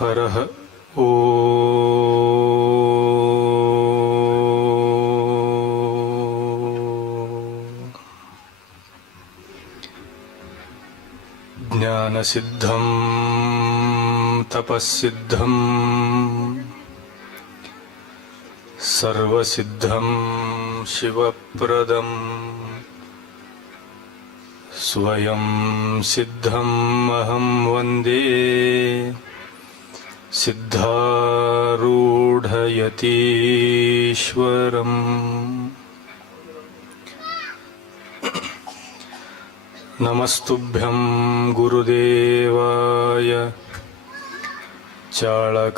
हरः ओ ज्ञानसिद्धं तपस्सिद्धं सर्वसिद्धं शिवप्रदं स्वयं सिद्धं अहं वन्दे सिद्धारूढयतीश्वरम्। नमस्तुभ्यं गुरुदेवाय चाळकापुरवासिने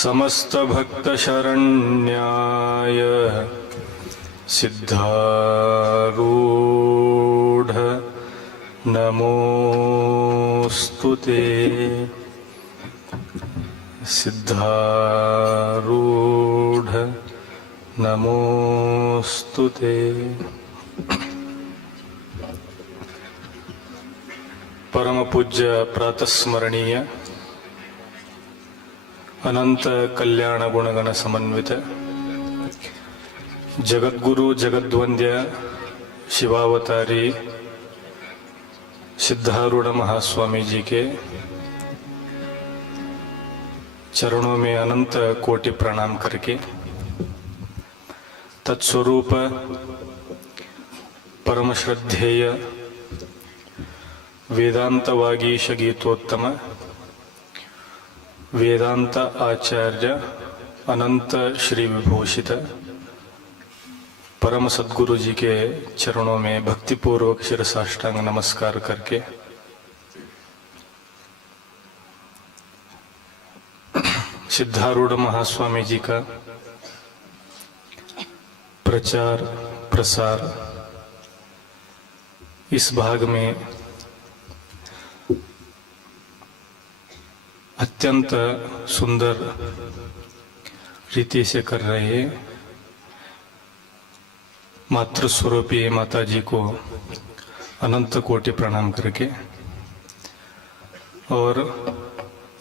समस्तभक्तशरण्याय सिद्धारूढ नमोस्तुते। सिद्धारूढ नमोस्तुते। परम पूज्य प्रातस्मरणीय अनंत कल्याण गुणगण समन्वित जगद्गुरु जगद्वंद्य शिवावतारी सिद्धारूढ़ महास्वामी जी के चरणों में अनंत कोटि प्रणाम करके तत्स्वरूप परम श्रद्धेय वेदांत वागीश गीतोत्तम वेदांत आचार्य अनंत श्री विभूषित परम सद्गुरु जी के चरणों में भक्तिपूर्वक शिरसाष्टांग नमस्कार करके सिद्धारूढ़ महास्वामी जी का प्रचार प्रसार इस भाग में अत्यंत सुंदर रीति से कर रहे हैं। मातृस्वरूपी माता जी को अनंत कोटि प्रणाम करके और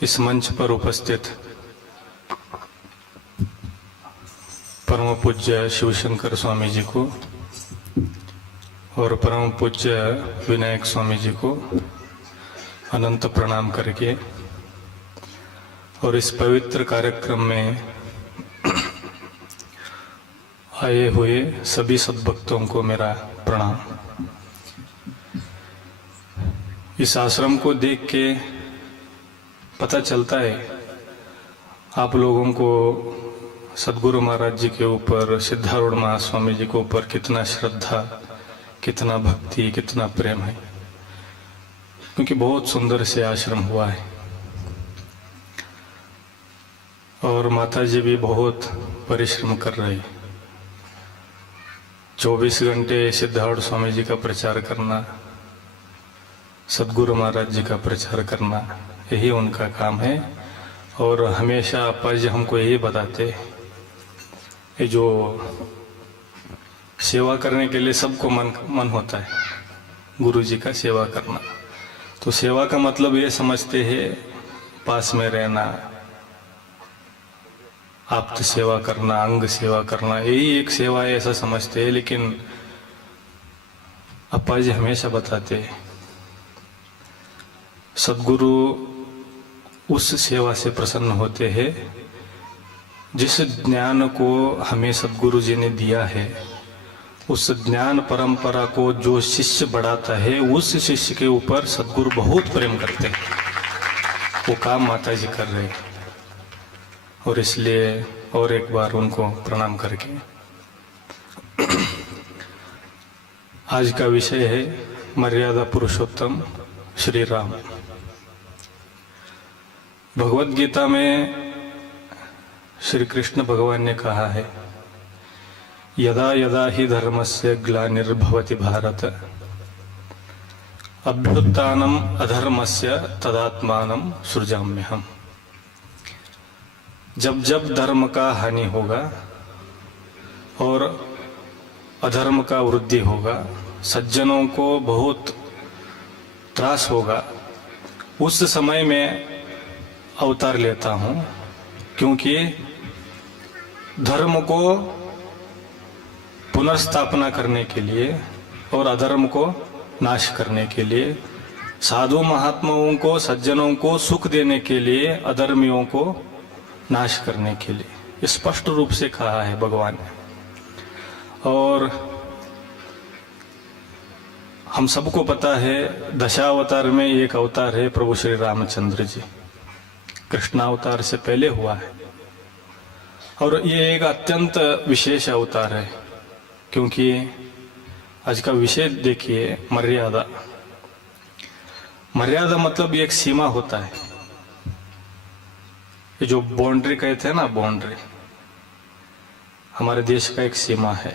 इस मंच पर उपस्थित परम पूज्य शिवशंकर स्वामी जी को और परम पूज्य विनायक स्वामी जी को अनंत प्रणाम करके और इस पवित्र कार्यक्रम में आए हुए सभी सद्भक्तों को मेरा प्रणाम। इस आश्रम को देख के पता चलता है आप लोगों को सद्गुरु महाराज जी के ऊपर, सिद्धारूढ़ महास्वामी जी के ऊपर कितना श्रद्धा, कितना भक्ति, कितना प्रेम है, क्योंकि बहुत सुंदर से आश्रम हुआ है और माता जी भी बहुत परिश्रम कर रही। 24 घंटे सिद्धारूढ़ स्वामी जी का प्रचार करना, सद्गुरु महाराज जी का प्रचार करना, यही उनका काम है। और हमेशा अप्पा जी हमको यही बताते, ये जो सेवा करने के लिए सबको मन होता है गुरु जी का सेवा करना। तो सेवा का मतलब ये समझते हैं पास में रहना, आप्त सेवा करना, अंग सेवा करना, यही एक सेवा है ऐसा समझते हैं। लेकिन अप्पा जी हमेशा बताते हैं सद्गुरु उस सेवा से प्रसन्न होते हैं जिस ज्ञान को हमें सद्गुरु जी ने दिया है। उस ज्ञान परंपरा को जो शिष्य बढ़ाता है उस शिष्य के ऊपर सद्गुरु बहुत प्रेम करते हैं। वो काम माता जी कर रहे हैं और इसलिए और एक बार उनको प्रणाम करके आज का विषय है मर्यादा पुरुषोत्तम श्री राम। भगवत गीता में श्री कृष्ण भगवान ने कहा है, यदा यदा ही धर्मस्य ग्लानिर्भवति भारत अभ्युत्थानम अधर्मस्य तदात्मानं सृजाम्यहम्। जब जब धर्म का हानि होगा और अधर्म का वृद्धि होगा, सज्जनों को बहुत त्रास होगा, उस समय में अवतार लेता हूँ, क्योंकि धर्म को पुनर्स्थापना करने के लिए और अधर्म को नाश करने के लिए, साधु महात्माओं को, सज्जनों को सुख देने के लिए, अधर्मियों को नाश करने के लिए स्पष्ट रूप से कहा है भगवान ने। और हम सबको पता है दशावतार में एक अवतार है प्रभु श्री रामचंद्र जी, कृष्णावतार से पहले हुआ है। और ये एक अत्यंत विशेष अवतार है, क्योंकि आज का विषय देखिए मर्यादा। मर्यादा मतलब एक सीमा होता है, ये जो बाउंड्री कहते हैं ना, बाउंड्री हमारे देश का एक सीमा है,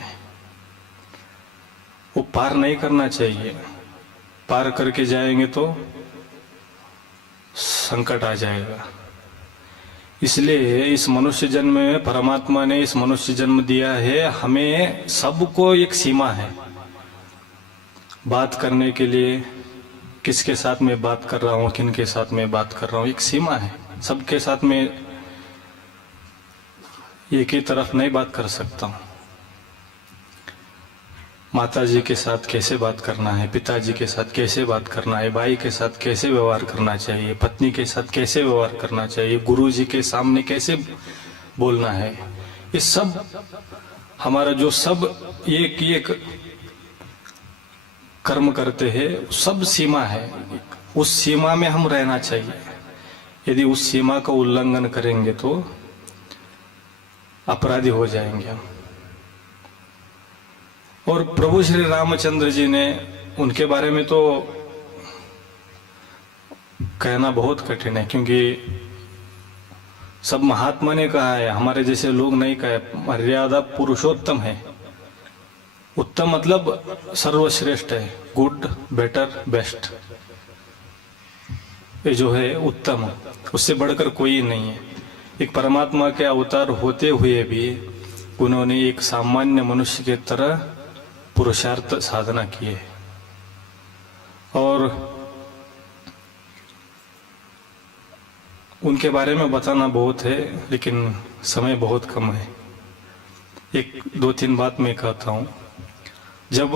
वो पार नहीं करना चाहिए। पार करके जाएंगे तो संकट आ जाएगा। इसलिए इस मनुष्य जन्म में परमात्मा ने इस मनुष्य जन्म दिया है, हमें सबको एक सीमा है बात करने के लिए। किसके साथ मैं बात कर रहा हूँ, किन के साथ मैं बात कर रहा हूँ, एक सीमा है। सबके साथ में एक ही तरफ नहीं बात कर सकता हूँ। माता जी के साथ कैसे बात करना है, पिताजी के साथ कैसे बात करना है, भाई के साथ कैसे व्यवहार करना चाहिए, पत्नी के साथ कैसे व्यवहार करना चाहिए, गुरु जी के सामने कैसे बोलना है, ये सब हमारा जो सब एक एक कर्म करते हैं, सब सीमा है। उस सीमा में हम रहना चाहिए। यदि उस सीमा का उल्लंघन करेंगे तो अपराधी हो जाएंगे हम। और प्रभु श्री रामचंद्र जी ने, उनके बारे में तो कहना बहुत कठिन है, क्योंकि सब महात्मा ने कहा है, हमारे जैसे लोग नहीं कहे। मर्यादा पुरुषोत्तम है। उत्तम मतलब सर्वश्रेष्ठ है, गुड, बेटर, बेस्ट। ये जो है उत्तम, उससे बढ़कर कोई नहीं है। एक परमात्मा के अवतार होते हुए भी उन्होंने एक सामान्य मनुष्य की तरह पुरुषार्थ साधना की है। और उनके बारे में बताना बहुत है, लेकिन समय बहुत कम है। एक दो तीन बात मैं कहता हूँ। जब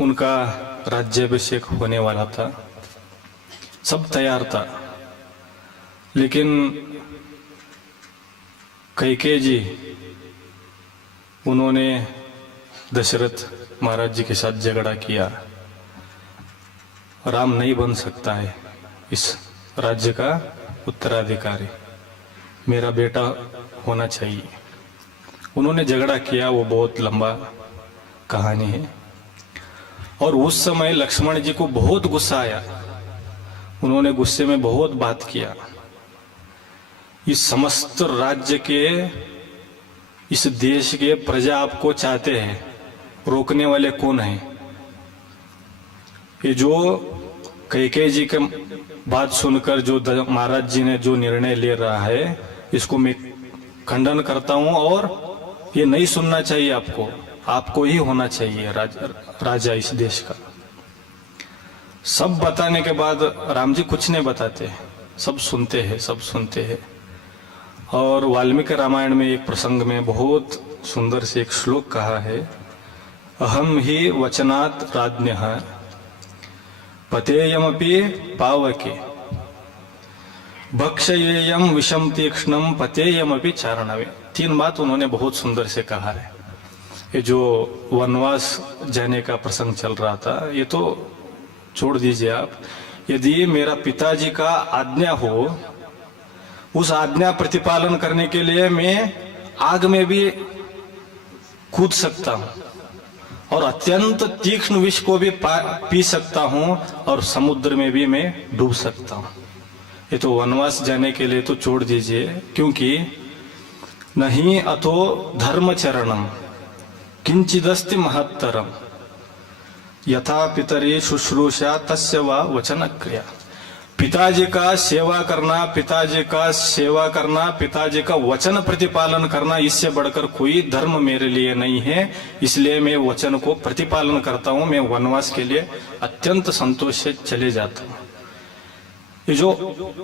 उनका राज्याभिषेक होने वाला था, सब तैयार था, लेकिन कैकेयी जी, उन्होंने दशरथ महाराज जी के साथ झगड़ा किया। राम नहीं बन सकता है इस राज्य का उत्तराधिकारी, मेरा बेटा होना चाहिए। उन्होंने झगड़ा किया, वो बहुत लंबा कहानी है। और उस समय लक्ष्मण जी को बहुत गुस्सा आया। उन्होंने गुस्से में बहुत बात किया। इस समस्त राज्य के, इस देश के प्रजा आपको चाहते हैं, रोकने वाले कौन है? ये जो कैकेयी जी के बात सुनकर जो महाराज जी ने जो निर्णय ले रहा है, इसको मैं खंडन करता हूं। और ये नहीं सुनना चाहिए आपको, आपको ही होना चाहिए राजा इस देश का। सब बताने के बाद राम जी कुछ नहीं बताते, सब सुनते हैं, सब सुनते हैं। और वाल्मीकि रामायण में एक प्रसंग में बहुत सुंदर से एक श्लोक कहा है, अहम ही वचनात् राज्ञः पतेयमपि पावके भक्षयेयम विषम तीक्ष्णम पतेयमपि चारणवे। तीन बात उन्होंने बहुत सुंदर से कहा है। ये जो वनवास जाने का प्रसंग चल रहा था, ये तो छोड़ दीजिए आप। यदि मेरा पिताजी का आज्ञा हो, उस आज्ञा प्रतिपालन करने के लिए मैं आग में भी कूद सकता हूं, और अत्यंत तीक्ष्ण विष को भी पी सकता हूं, और समुद्र में भी मैं डूब सकता हूं। ये तो वनवास जाने के लिए तो छोड़ दीजिए, क्योंकि नहीं अतो धर्मचरणम किंचिदस्ति महत्तरम यथा पितरी शुश्रूषा तस्य वा वचन क्रिया। पिताजी का सेवा करना, पिताजी का सेवा करना, पिताजी का वचन प्रतिपालन करना, इससे बढ़कर कोई धर्म मेरे लिए नहीं है। इसलिए मैं वचन को प्रतिपालन करता हूं। मैं वनवास के लिए अत्यंत संतोष से चले जाता हूं। ये जो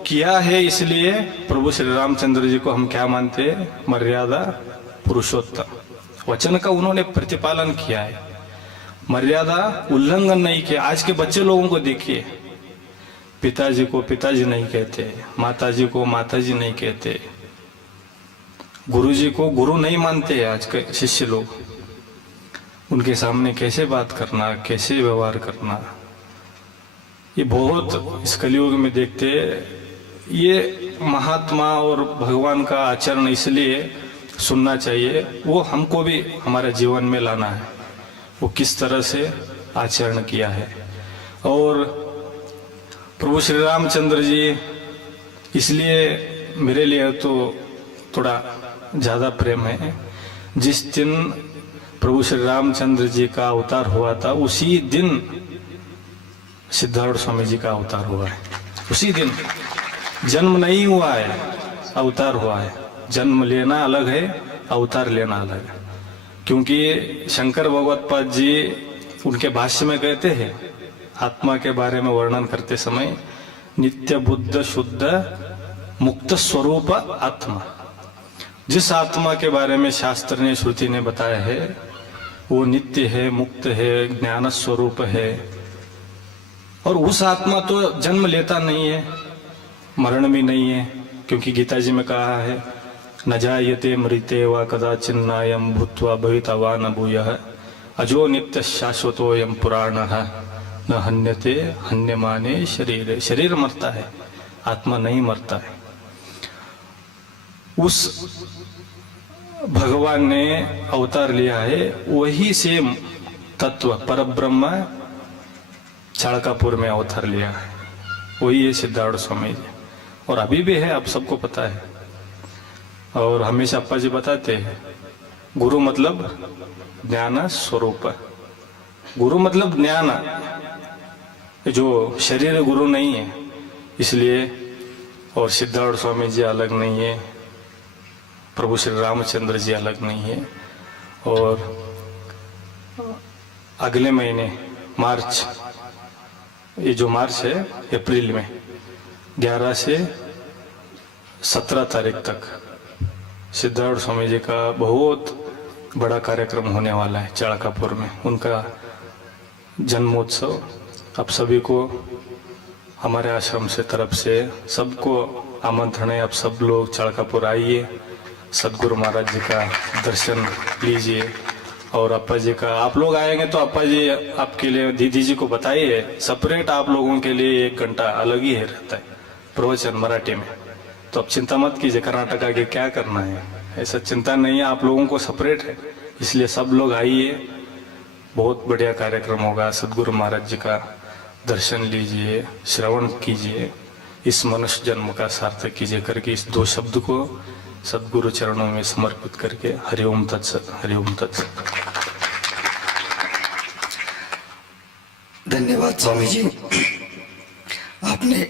किया है, इसलिए प्रभु श्री रामचंद्र जी को हम क्या मानते हैं? मर्यादा पुरुषोत्तम। वचन का उन्होंने प्रतिपालन किया है, मर्यादा उल्लंघन नहीं किया। आज के बच्चे लोगों को देखिए, पिताजी को पिताजी नहीं कहते, माताजी को माताजी नहीं कहते, गुरुजी को गुरु नहीं मानते। आज के शिष्य लोग, उनके सामने कैसे बात करना, कैसे व्यवहार करना, ये बहुत इस कलयुग में देखते हैं। ये महात्मा और भगवान का आचरण इसलिए सुनना चाहिए, वो हमको भी हमारे जीवन में लाना है, वो किस तरह से आचरण किया है। और प्रभु श्री रामचंद्र जी इसलिए मेरे लिए तो थोड़ा ज़्यादा प्रेम है। जिस दिन प्रभु श्री रामचंद्र जी का अवतार हुआ था, उसी दिन सिद्धार्थ स्वामी जी का अवतार हुआ है। उसी दिन, जन्म नहीं हुआ है, अवतार हुआ है। जन्म लेना अलग है, अवतार लेना अलग है। क्योंकि शंकर भगवत्पाद जी उनके भाष्य में कहते हैं, आत्मा के बारे में वर्णन करते समय, नित्य बुद्ध शुद्ध मुक्त स्वरूप आत्मा। जिस आत्मा के बारे में शास्त्र ने, श्रुति ने बताया है, वो नित्य है, मुक्त है, ज्ञान स्वरूप है। और उस आत्मा तो जन्म लेता नहीं है, मरण भी नहीं है। क्योंकि गीता जी में कहा है, न जायते मृते वा कदाचिन्नायं भूत्वा भविता वा न भूयः अजो नित्य शाश्वतोयं पुराणः न हन्यते हन्यमाने शरीर। शरीर मरता है, आत्मा नहीं मरता है। उस भगवान ने अवतार लिया है, वही सेम तत्व परब्रह्म चाणकापुर में अवतार लिया है, वही है सिद्धार्थ स्वामी जी। और अभी भी है, आप सबको पता है। और हमेशा अप्पा जी बताते हैं, गुरु मतलब ज्ञान स्वरूप। गुरु मतलब ज्ञान, जो शरीर गुरु नहीं है, इसलिए। और सिद्धार्थ स्वामी जी अलग नहीं है, प्रभु श्री रामचंद्र जी अलग नहीं है। और अगले महीने मार्च, ये जो मार्च है, अप्रैल में 11 से 17 तारीख तक सिद्धार्थ स्वामी जी का बहुत बड़ा कार्यक्रम होने वाला है चाणकापुर में, उनका जन्मोत्सव। आप सभी को हमारे आश्रम से तरफ से सबको आमंत्रण है। आप सब लोग चाणकापुर आइए, सदगुरु महाराज जी का दर्शन लीजिए। और अप्पा जी का, आप लोग आएंगे तो अप्पा जी आपके लिए, दीदी जी को बताइए, सेपरेट आप लोगों के लिए 1 घंटा अलग ही है रहता है प्रवचन मराठी में। तो अब चिंता मत कीजिए कर्नाटका के क्या करना है, ऐसा चिंता नहीं है, आप लोगों को सेपरेट है। इसलिए सब लोग आइए, बहुत बढ़िया कार्यक्रम होगा। सदगुरु महाराज जी का दर्शन लीजिए, श्रवण कीजिए, इस मनुष्य जन्म का सार्थक कीजिए करके इस 2 शब्द को सदगुरु चरणों में समर्पित करके हरिओम तत्सत, हरिओम तत्सत। धन्यवाद स्वामी जी, आपने